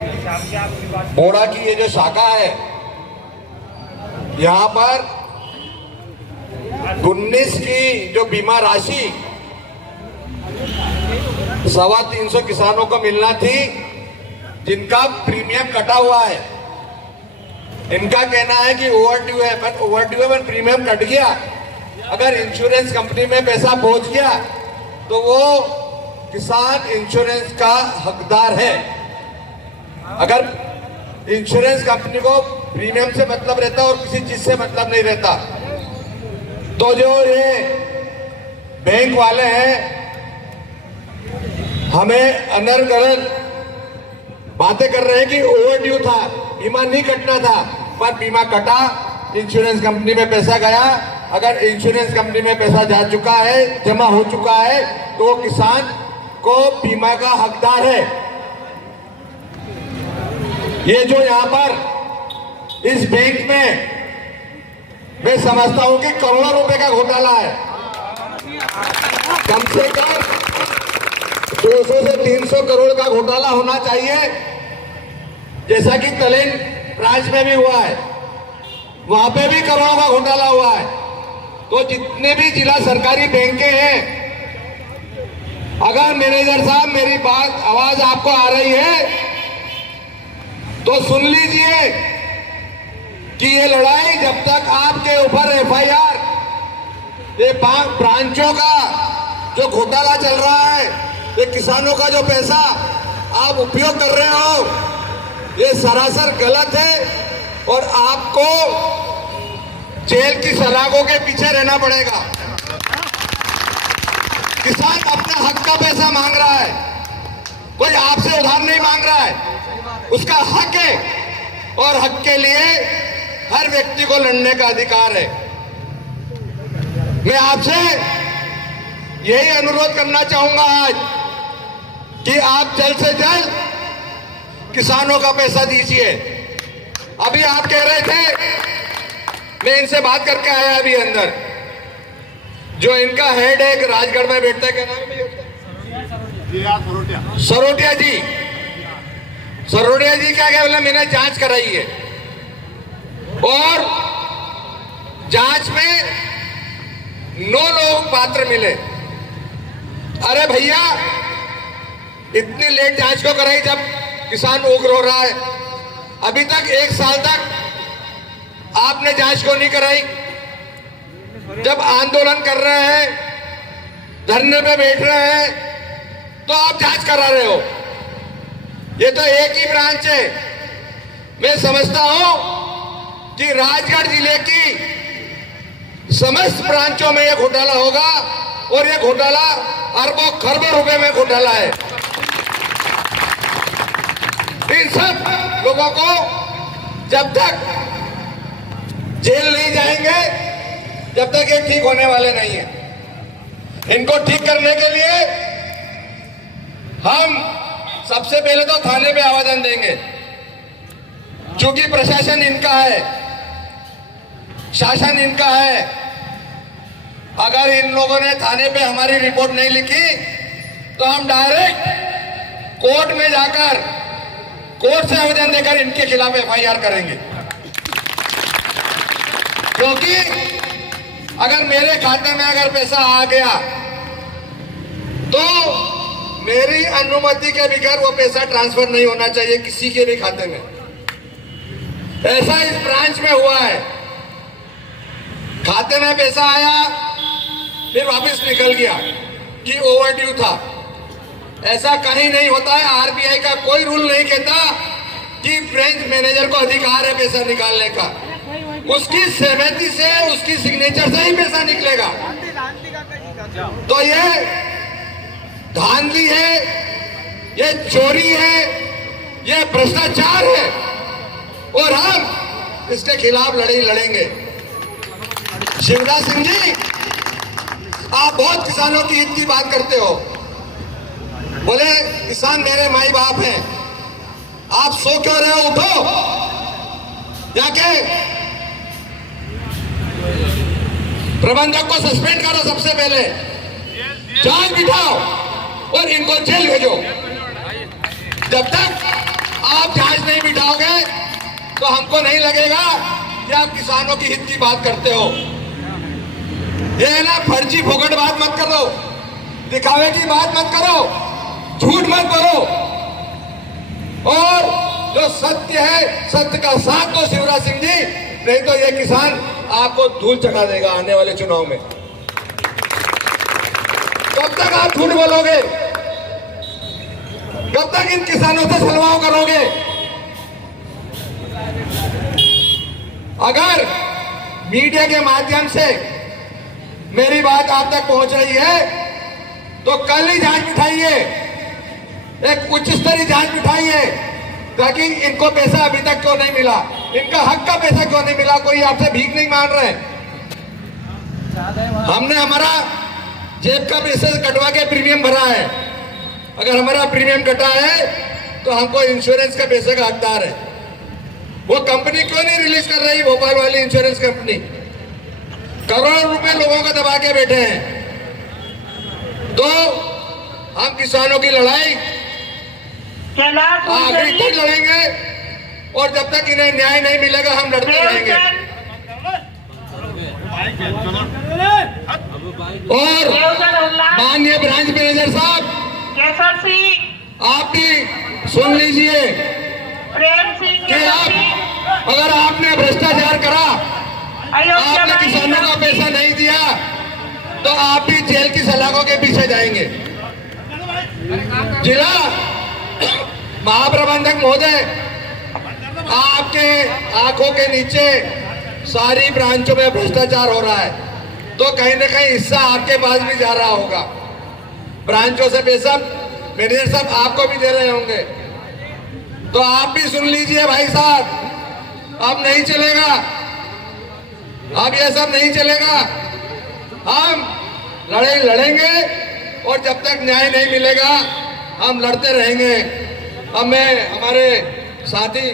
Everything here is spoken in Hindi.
बोड़ा की ये जो शाखा है, यहाँ पर 19 की जो बीमा राशि 350 किसानों को मिलना थी, जिनका प्रीमियम कटा हुआ है। इनका कहना है कि ओवरड्यू है, पर प्रीमियम कट गया, अगर इंश्योरेंस कंपनी में पैसा पहुंच गया तो वो किसान इंश्योरेंस का हकदार है। अगर इंश्योरेंस कंपनी को प्रीमियम से मतलब रहता और किसी चीज से मतलब नहीं रहता, तो जो ये बैंक वाले हैं हमें अनर्गल बातें कर रहे हैं कि ओवरड्यू था, बीमा नहीं कटना था, पर बीमा कटा, इंश्योरेंस कंपनी में पैसा गया। अगर इंश्योरेंस कंपनी में पैसा जा चुका है, जमा हो चुका है, तो किसान को बीमा का हकदार है। ये जो यहाँ पर इस बैंक में मैं समझता हूं कि करोड़ों रुपए का घोटाला है। कम से कम 200 से 300 करोड़ का घोटाला होना चाहिए, जैसा कि तलेन ब्रांच में भी हुआ है, वहां पे भी करोड़ों का घोटाला हुआ है। तो जितने भी जिला सरकारी बैंकें हैं, अगर मैनेजर साहब मेरी बात आवाज आपको आ रही है तो सुन लीजिए कि ये लड़ाई जब तक आपके ऊपर एफआईआर, ये ब्रांचों का जो घोटाला चल रहा है, ये किसानों का जो पैसा आप उपयोग कर रहे हो, ये सरासर गलत है और आपको जेल की सलाखों के पीछे रहना पड़ेगा। किसान अपने हक का पैसा मांग रहा है, कोई आपसे उधार नहीं मांग रहा है, उसका हक है और हक के लिए हर व्यक्ति को लड़ने का अधिकार है। मैं आपसे यही अनुरोध करना चाहूंगा आज कि आप जल्द से जल्द किसानों का पैसा दीजिए। अभी आप कह रहे थे, मैं इनसे बात करके आया अभी अंदर, जो इनका हेड है, राजगढ़ में बैठता है, क्या नाम है? सरोटिया जी। सरोटिया जी क्या क्या बोला, मैंने जांच कराई है और जांच में 9 लोग पात्र मिले। अरे भैया, इतनी लेट जांच को कराई जब किसान उग्र हो रहा है? अभी तक 1 साल तक आपने जांच को नहीं कराई। जब आंदोलन कर रहे हैं, धरने पे बैठ रहे हैं, तो आप जांच करा रहे हो। ये तो एक ही ब्रांच है। मैं समझता हूं कि राजगढ़ जिले की समस्त ब्रांचों में यह घोटाला होगा और यह घोटाला अरबों खरबों रुपए में घोटाला है। इन सब लोगों को जब तक जेल नहीं जाएंगे, जब तक ये ठीक होने वाले नहीं है। इनको ठीक करने के लिए हम सबसे पहले तो थाने पे आवेदन देंगे, क्योंकि प्रशासन इनका है, शासन इनका है। अगर इन लोगों ने थाने पे हमारी रिपोर्ट नहीं लिखी तो हम डायरेक्ट कोर्ट में जाकर कोर्ट से आवेदन देकर इनके खिलाफ एफआईआर करेंगे। क्योंकि अगर मेरे खाते में अगर पैसा आ गया तो मेरी अनुमति के बगैर वो पैसा ट्रांसफर नहीं होना चाहिए किसी के भी खाते में। ऐसा इस ब्रांच में हुआ है, खाते में पैसा आया फिर वापस निकल गया कि ओवरड्यू था। ऐसा कहीं नहीं होता है। आरबीआई का कोई रूल नहीं कहता कि ब्रांच मैनेजर को अधिकार है पैसा निकालने का। उसकी सहमति से, उसकी सिग्नेचर से ही पैसा निकलेगा। तो ये धांधली है, ये चोरी है, ये भ्रष्टाचार है और हम इसके खिलाफ लड़ाई लड़ेंगे। शिवराज सिंह जी, आप बहुत किसानों की हित की बात करते हो, बोले किसान मेरे माई बाप हैं। आप सो क्यों रहे हो? उठो जाके प्रबंधक को सस्पेंड करो, सबसे पहले जांच बिठाओ और इनको जेल भेजो। जब तक आप बिठाओगे तो हमको नहीं लगेगा कि आप किसानों की हित की बात करते हो। ये है ना, फर्जी फोकट बात मत करो, दिखावे की बात मत करो, झूठ मत बोलो, और जो सत्य है सत्य का साथ दो शिवराज सिंह जी, नहीं तो ये किसान आपको धूल चढ़ा देगा आने वाले चुनाव में। कब तक आप झूठ बोलोगे? कब तक इन किसानों से छलवाव करोगे? अगर मीडिया के माध्यम से मेरी बात आप तक पहुंच रही है तो कल ही जांच बिठाइए, एक उच्च स्तरीय जांच बिठाइए, ताकि इनको पैसा अभी तक क्यों नहीं मिला, इनका हक का पैसा क्यों नहीं मिला, कोई आपसे भीख नहीं मांग रहे। हमने हमारा जेब का पैसे कटवा के प्रीमियम भरा है, अगर हमारा प्रीमियम कटा है तो हमको इंश्योरेंस का पैसे का हकदार है। वो कंपनी क्यों नहीं रिलीज कर रही, भोपाल वाली इंश्योरेंस कंपनी? करोड़ों रुपए लोगों को दबा के बैठे हैं। तो हम किसानों की लड़ाई आखिरी तक लड़ेंगे, और जब तक इन्हें न्याय नहीं मिलेगा हम लड़ते रहेंगे। और माननीय ब्रांच मैनेजर साहब, आप भी सुन लीजिए कि आप अगर आपने भ्रष्टाचार करा, आपने किसानों का पैसा नहीं दिया, तो आप भी जेल की सलाखों के पीछे जाएंगे। जिला महाप्रबंधक महोदय, आपके आंखों के नीचे सारी ब्रांचों में भ्रष्टाचार हो रहा है, तो कहीं ना कहीं हिस्सा आपके पास भी जा रहा होगा। ब्रांचों से पैसा मैनेजर साहब आपको भी दे रहे होंगे, तो आप भी सुन लीजिए भाई साहब, अब नहीं चलेगा, अब ये सब नहीं चलेगा। हम लड़ाई लड़ेंगे और जब तक न्याय नहीं मिलेगा हम लड़ते रहेंगे। अब मैं हमारे साथी